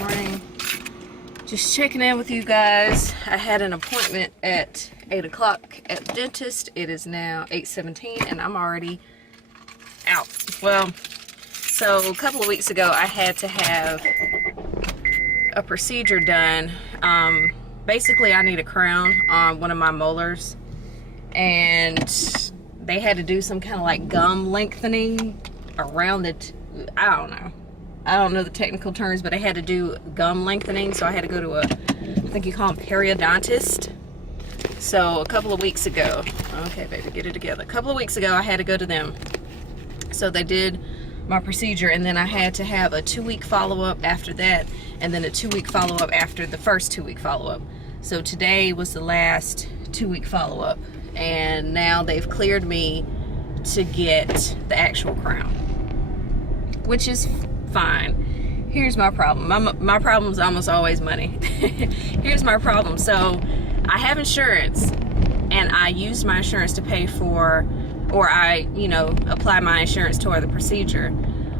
morning. Just checking in with you guys. I had an appointment at 8 o'clock at the dentist. It is now 8:17 and I'm already out. Well, so a couple of weeks ago I had to have a procedure done. Basically I need a crown on one of my molars, and they had to do some kind of like gum lengthening around it. I don't know the technical terms, but I had to do gum lengthening, so I had to go to I think you call them periodontist. So a couple of weeks ago, okay baby, get it together. A couple of weeks ago I had to go to them. So they did my procedure, and then I had to have a 2-week follow-up after that, and then a 2-week follow-up after the first 2-week follow-up. So today was the last 2-week follow-up, and now they've cleared me to get the actual crown, which is fine. Here's my problem. My problem is almost always money. Here's my problem. So I have insurance, and I used my insurance to pay for, or I, apply my insurance toward the procedure.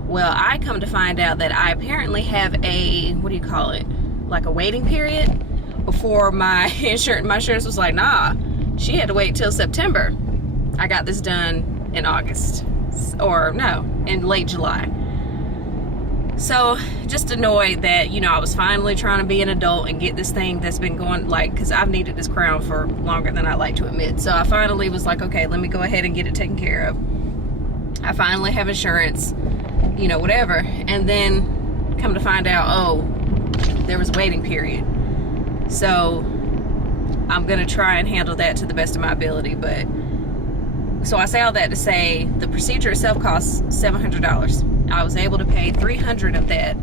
Well, I come to find out that I apparently have a, what do you call it? Like a waiting period before my insurance. My insurance was like, nah, she had to wait till September. I got this done in August, or no, in late July. So just annoyed that, I was finally trying to be an adult and get this thing that's been going, because I've needed this crown for longer than I like to admit. So I finally was like, okay, let me go ahead and get it taken care of. I finally have insurance, whatever. And then come to find out, oh, there was a waiting period. So I'm going to try and handle that to the best of my ability. But so I say all that to say the procedure itself costs $700. I was able to pay $300 of that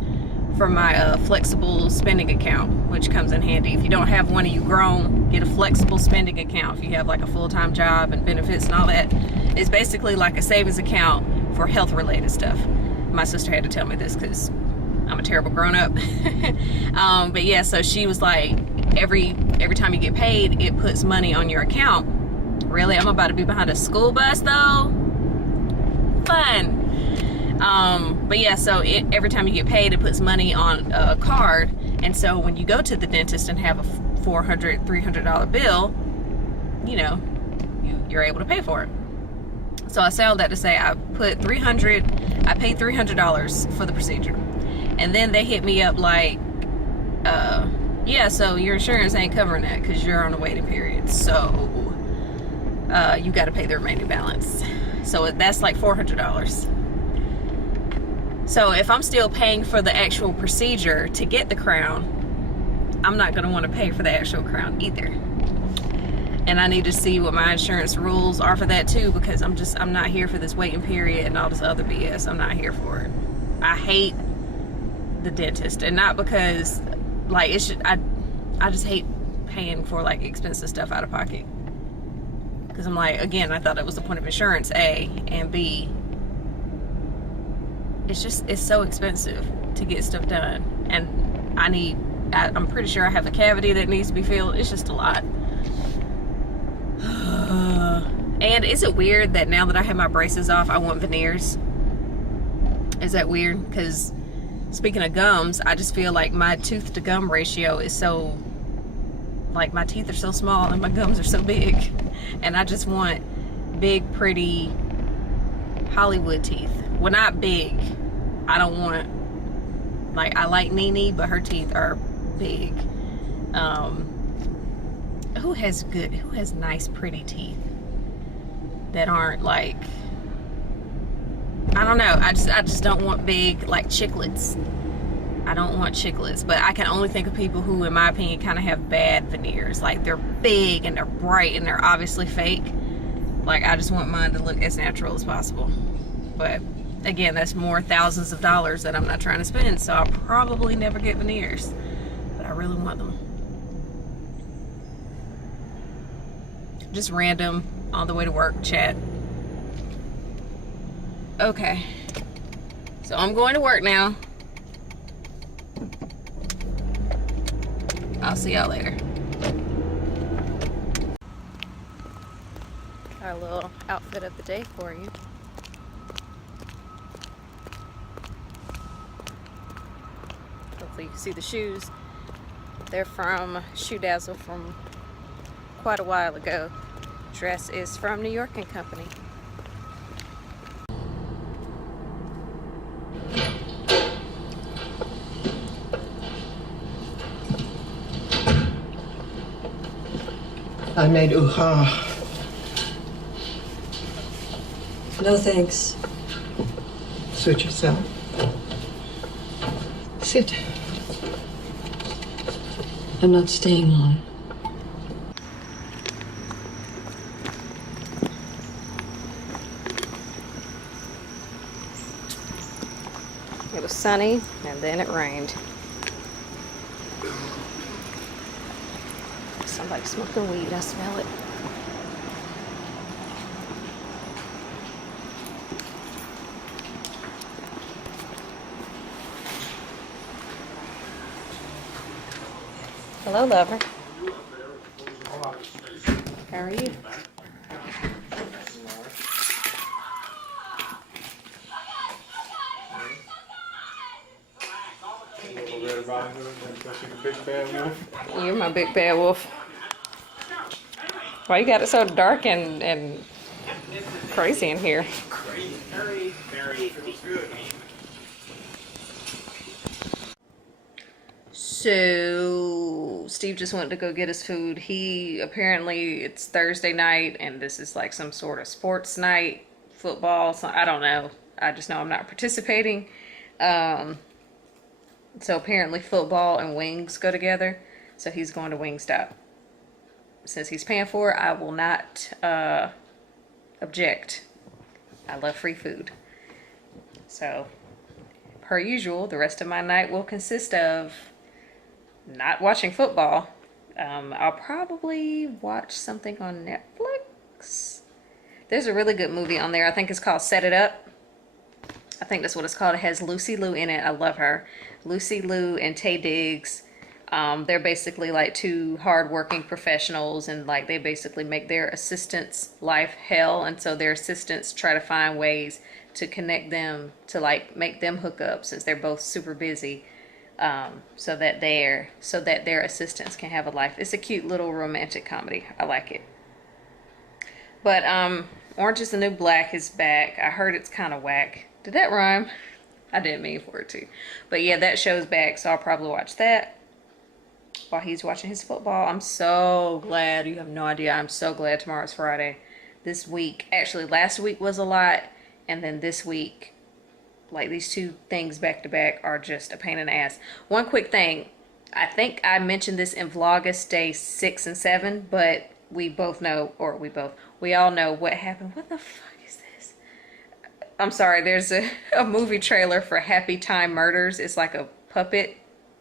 from my flexible spending account, which comes in handy. If you don't have one and you grown, get a flexible spending account. If you have like a full-time job and benefits and all that, it's basically like a savings account for health related stuff. My sister had to tell me this because I'm a terrible grown-up. But yeah, so she was like, every time you get paid, it puts money on your account. Really? I'm about to be behind a school bus though? Fun. But yeah, so every time you get paid, it puts money on a card. And so when you go to the dentist and have a $400, $300 bill, you're able to pay for it. So I say all that to say I paid $300 for the procedure. And then they hit me up like, yeah, so your insurance ain't covering that because you're on a waiting period. So you got to pay the remaining balance. So that's like $400. So if I'm still paying for the actual procedure to get the crown, I'm not going to want to pay for the actual crown either. And I need to see what my insurance rules are for that too, because I'm not here for this waiting period and all this other BS. I'm not here for it. I hate the dentist, and not because I just hate paying for like expensive stuff out of pocket. Because I'm like, again, I thought that was the point of insurance, A, and B, it's so expensive to get stuff done. And I'm pretty sure I have a cavity that needs to be filled. It's just a lot. And is it weird that now that I have my braces off, I want veneers? Is that weird? Because speaking of gums, I just feel like my tooth to gum ratio is so, like my teeth are so small and my gums are so big. And I just want big, pretty Hollywood teeth. Well, not big. I don't want, I like Nene, but her teeth are big. Who has nice, pretty teeth that aren't like, I don't know. I just don't want big, like chiclets. I don't want chiclets, but I can only think of people who, in my opinion, kind of have bad veneers. Like they're big and they're bright and they're obviously fake. Like I just want mine to look as natural as possible. But again, that's more thousands of dollars that I'm not trying to spend, so I'll probably never get veneers. But I really want them. Just random on the way to work chat. Okay. So I'm going to work now. I'll see y'all later. Our little outfit of the day for you. Hopefully you can see the shoes. They're from Shoe Dazzle from quite a while ago. Dress is from New York & Company. I made uha. No thanks. Suit yourself. Sit. I'm not staying long. It was sunny and then it rained. Somebody smoking weed, I smell it. Hello, lover. How are you? You're my big bad wolf. Why you got it so dark and crazy in here? So Steve just went to go get his food. He apparently, it's Thursday night and this is like some sort of sports night, football, so I don't know. I just know I'm not participating. So apparently football and wings go together. So he's going to Wingstop. Since he's paying for it, I will not object. I love free food. So, per usual, the rest of my night will consist of not watching football. I'll probably watch something on Netflix. There's a really good movie on there. I think it's called Set It Up. I think that's what it's called. It has Lucy Liu in it. I love her. Lucy Liu and Taye Diggs. They're basically like two hardworking professionals, and like they basically make their assistants' life hell, and so their assistants try to find ways to connect them to like make them hook up since they're both super busy, so that their assistants can have a life. It's a cute little romantic comedy. I like it. But Orange is the New Black is back. I heard it's kind of whack. Did that rhyme? I didn't mean for it to. But yeah, that show's back, so I'll probably watch that while he's watching his football. I'm so glad. You have no idea. I'm so glad tomorrow's Friday. This week, actually last week was a lot, and then this week, like these two things back to back are just a pain in the ass. One quick thing. I think I mentioned this in Vlogust day 6 and 7, but we both know, or we all know what happened. What the fuck is this? I'm sorry, there's a movie trailer for Happy Time Murders. It's like a puppet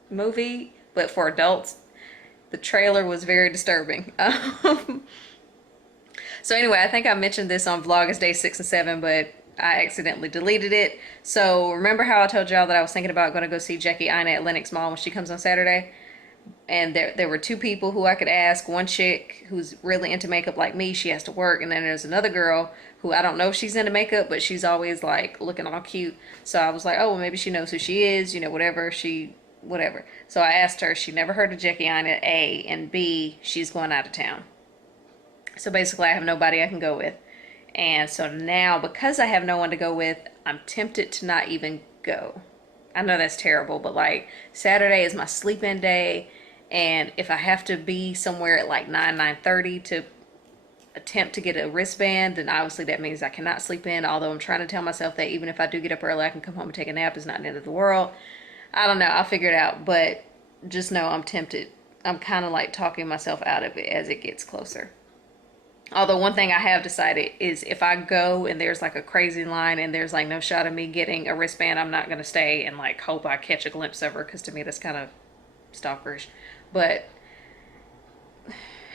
movie, but for adults. The trailer was very disturbing. So anyway, I think I mentioned this on Vlogust day 6 and 7, but I accidentally deleted it. So remember how I told y'all that I was thinking about going to go see Jackie Ina at Lenox Mall when she comes on Saturday? And there were two people who I could ask. One chick who's really into makeup like me, she has to work. And then there's another girl who I don't know if she's into makeup, but she's always like looking all cute. So I was like, oh, well, maybe she knows who she is, you know, whatever. So I asked her. She never heard of Jackie Ina, A, and B, she's going out of town. So basically I have nobody I can go with. And so now, because I have no one to go with, I'm tempted to not even go. I know that's terrible, but like Saturday is my sleep-in day. And if I have to be somewhere at like 9:30 to attempt to get a wristband, then obviously that means I cannot sleep in. Although I'm trying to tell myself that even if I do get up early, I can come home and take a nap. It's not the end of the world. I don't know. I'll figure it out. But just know I'm tempted. I'm kind of like talking myself out of it as it gets closer. Although one thing I have decided is if I go and there's like a crazy line and there's like no shot of me getting a wristband, I'm not going to stay and like hope I catch a glimpse of her, because to me that's kind of stalkerish. But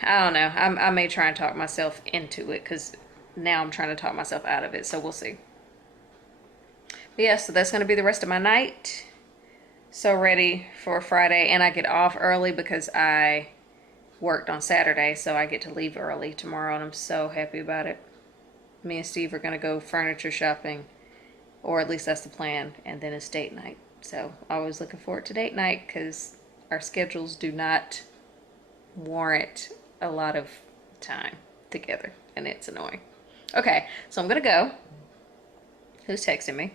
I don't know. I may try and talk myself into it, because now I'm trying to talk myself out of it. So we'll see. But yeah, so that's going to be the rest of my night. So ready for Friday. And I get off early because I worked on Saturday, so I get to leave early tomorrow, and I'm so happy about it. Me and Steve are going to go furniture shopping, or at least that's the plan, and then it's date night. So I was looking forward to date night because our schedules do not warrant a lot of time together, and it's annoying. Okay, so I'm gonna go. Who's texting me?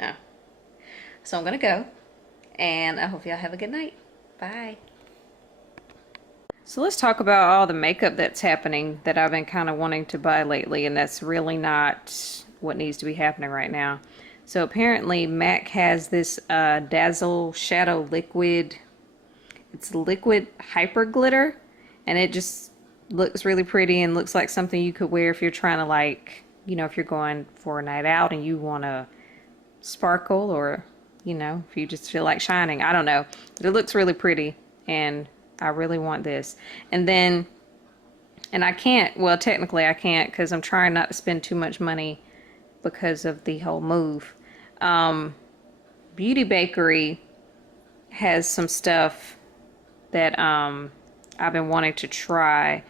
Oh. So I'm gonna go, and I hope y'all have a good night. Bye. So let's talk about all the makeup that's happening that I've been kind of wanting to buy lately, and that's really not what needs to be happening right now. So apparently MAC has this Dazzle Shadow Liquid. It's liquid hyper glitter, and it just looks really pretty and looks like something you could wear if you're trying to, like, you know, if you're going for a night out and you want to sparkle, or, you know, if you just feel like shining. I don't know. But it looks really pretty, and I really want this. And then, and I can't, well, technically I can't because I'm trying not to spend too much money because of the whole move. Beauty Bakery has some stuff that I've been wanting to try.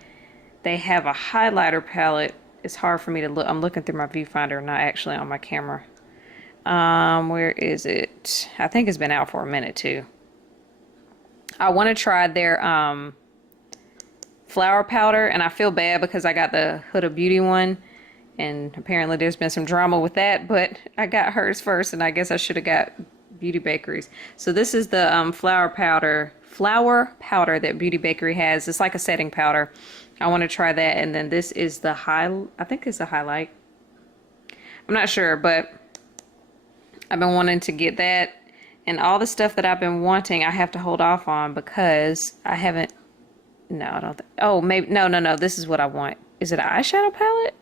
They have a highlighter palette. It's hard for me to look. I'm looking through my viewfinder, not actually on my camera. Where is it? I think it's been out for a minute too. I want to try their flower powder, and I feel bad because I got the Huda Beauty one, and apparently there's been some drama with that, but I got hers first, and I guess I should have got Beauty Bakery's. So this is the flower powder that Beauty Bakery has. It's like a setting powder. I want to try that, and then this is the I think it's a highlight. I'm not sure, but I've been wanting to get that. And all the stuff that I've been wanting, I have to hold off on because I haven't. No, I don't think. Oh, maybe. No. This is what I want. Is it an eyeshadow palette?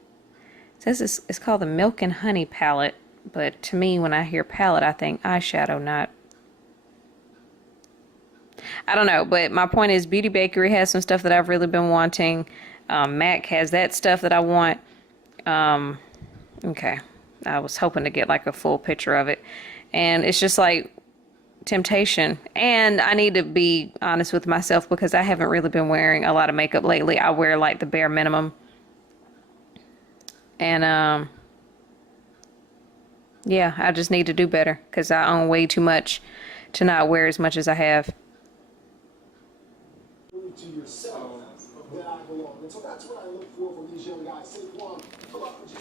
It says it's called the Milk and Honey palette. But to me, when I hear palette, I think eyeshadow, not. I don't know. But my point is, Beauty Bakery has some stuff that I've really been wanting. MAC has that stuff that I want. Okay. I was hoping to get like a full picture of it. And it's just like temptation, and I need to be honest with myself because I haven't really been wearing a lot of makeup lately. I wear like the bare minimum, and yeah, I just need to do better because I own way too much to not wear as much as I have. To yourself that I belong, and so that's what I look for from these young guys. Saquon, pull up for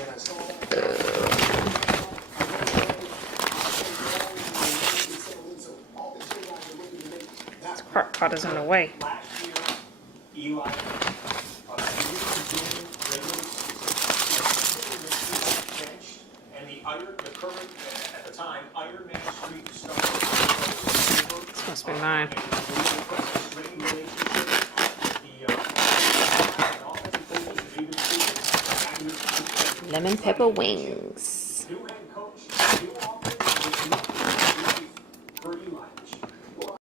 and I saw Caught us in the way. Last year, Eli, and the current, at the time, Iron Man Street started. This must be mine. Lemon pepper wings. New head coach, new